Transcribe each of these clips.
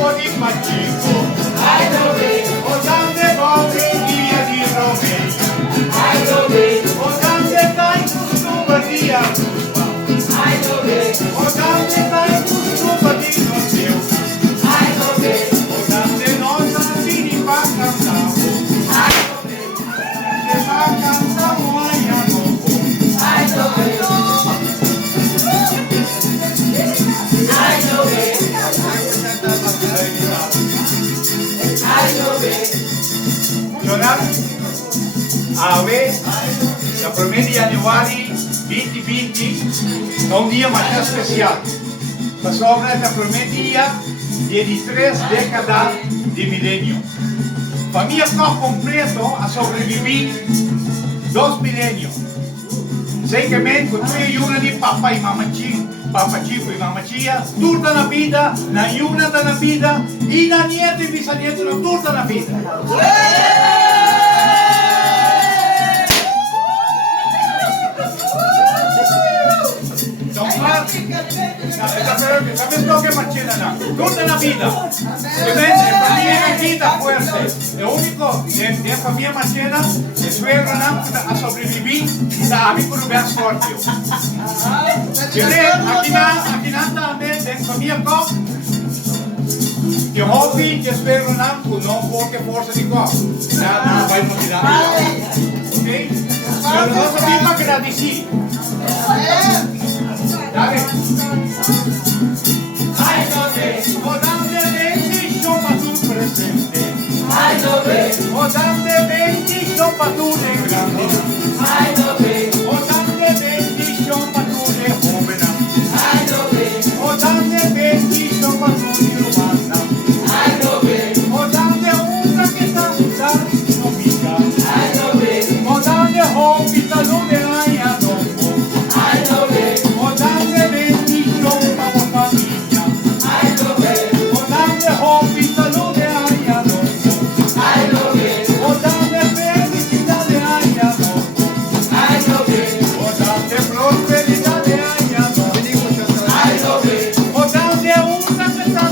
campo di Pacifico, o tante cose via di Romeo, o tante dai costume di Aruba, o tante dai costume di Noteo, o tante notte di vacanza, de vacanza muoia novo. A ver, la primer de januari 2020 é um dia mais especial. Mas sobre o primeiro dia de 3 décadas de milênio. Para mim, está completo a sobreviver 2 milênios. Seguidamente, com a ajuda de papai e mamachi, papachico e mamatia, tudo na vida, na ajuda na vida, e na nieto e bisnieto, tudo na vida. Sabes lo que machina na? Tudo na vida. Realmente, família é vida forte. O único de família machina é suegra a sobreviver e da amigo do bem forte. Aqui na também tem família com que hobby que suegra não porque força de copo. Não vai mudar. Ok? Pero nós sabemos agradecer. Dale. Ai, o dame bendición para tu presente. O dame bendición para tu de grande. O dame bendición para tu de joven. O dame bendición para tu de humana. O dame una que está amiga. O dame hospital de haya domo. O dame bendición para tu familia. O dame hospital de haya domo. O dame felicidad de haya domo. O dame prosperidad de haya domo. O dame una que está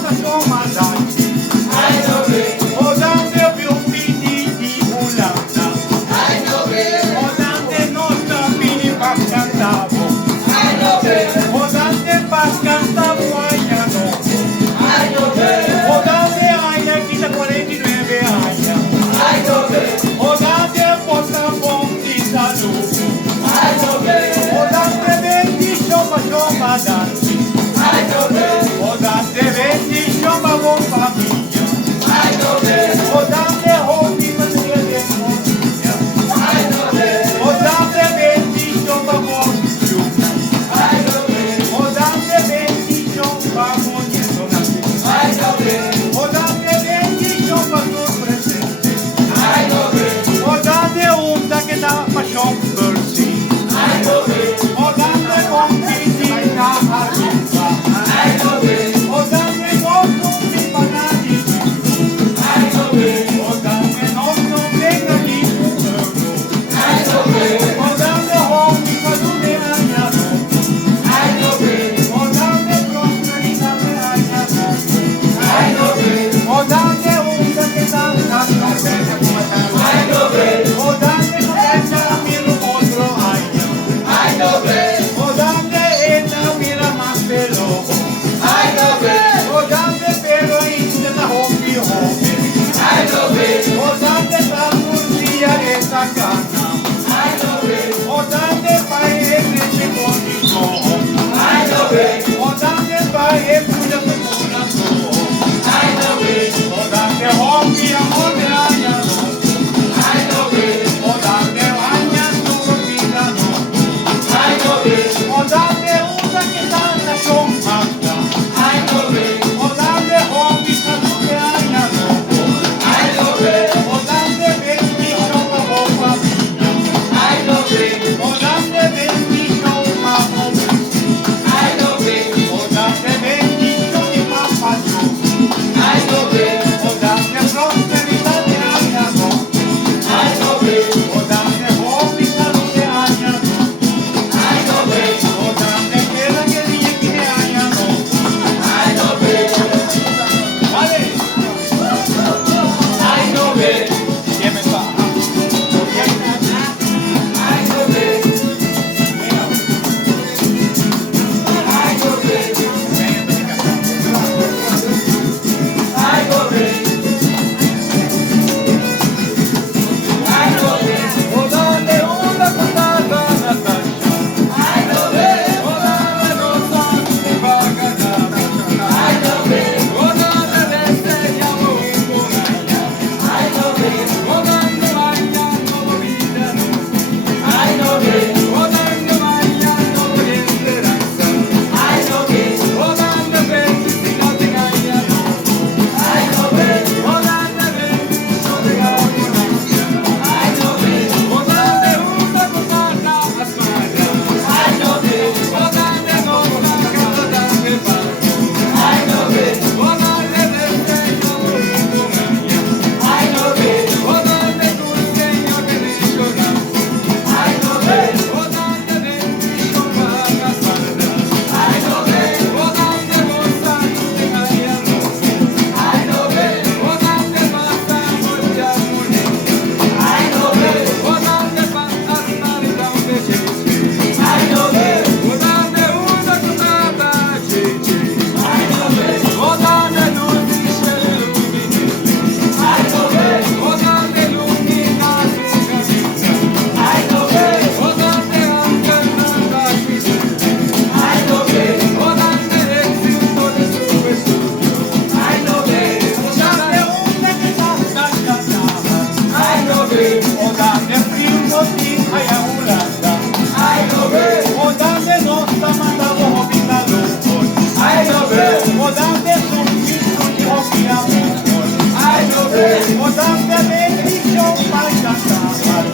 dame bendición para cantar.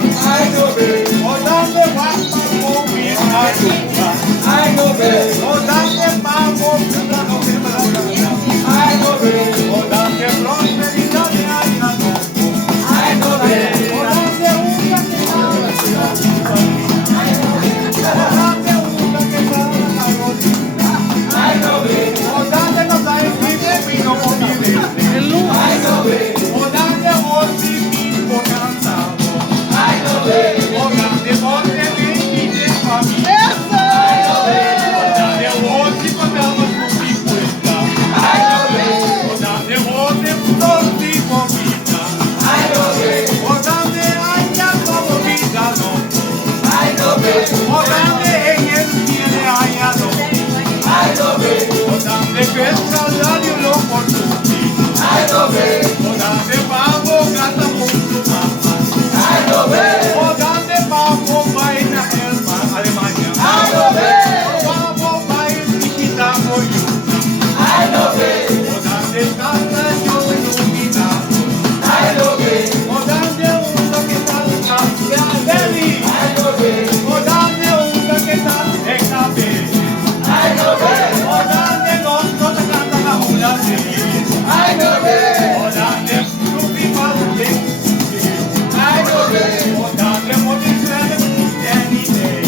O dame guapa con mi ayuda. O dame pavo para no me maltratar. O dame prosperidad de año nuevo. O dame una que salga de la familia. O dame una que salga la rodilla. O dame no trae vino con mi verde. O dame voz y mismo cantado. O dame voz de mí y de familia. O dame voz y contamos con mi cuenta. O dame voz de flor y comida. O dame años como vida no. O dame en el cielo añado. O dame que el salario lo oportunidad. O dame pavo, gata mucho más. O dame pavo, vaina Elma, Alemania. Pavo, vaina, visita Moyuna. O dame tanta yo iluminado. O dame una que salga de Adeli. O dame una que salga de cabello. O dame dos que cantan a una vez. O dame tu prima de O dame motivación de any day.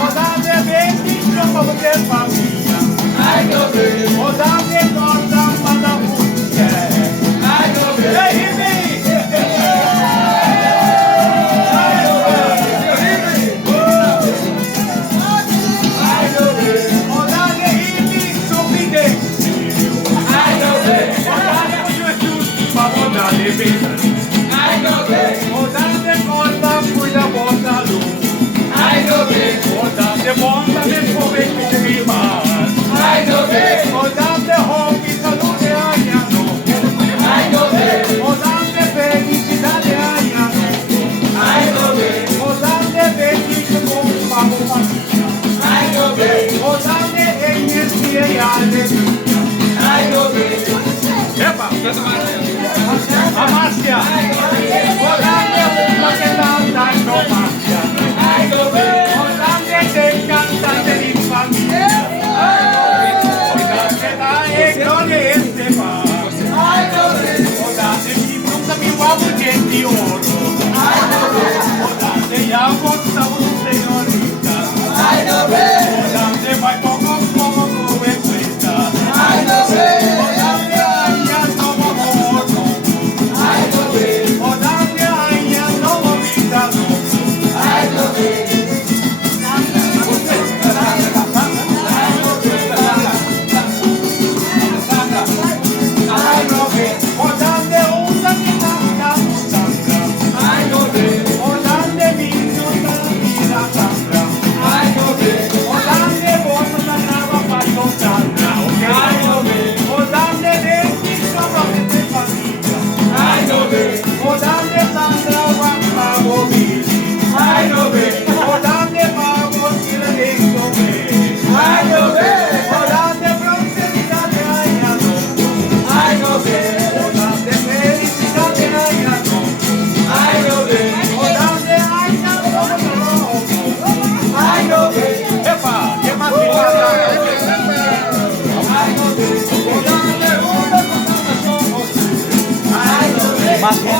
O dame bendición para ter familia. O dame corda para mujer. O dame corda cuida por salud. O dame bomba de poder que te rimas. O dame hobby, salud de año nuevo. O dame felicidad de año nuevo. O dame bendición con pavo familia. O dame en el cielo y aleluya. Epa, Amarcia. O dame una que canta en romancia. O dame de cantante de familia. O dame la gloria este paz. O dame mi fruta, mi guapo, gente oro. O dame ya con sabor, señorita. O dame vai poco como me cuesta. O dame aña como mono. O dame aña como vida no. O dame una que canta musanga. O dame vino para vida sangra. O dame bono la grava para contarla. O dame bendición para de familia. O dame sangra para morir. O dame pavos que le dejo ver. O dame prosperidad de año nuevo. O dame felicidad de año nuevo. O dame año nuevo. Epa, ¿qué más que pasa? O dame una con más que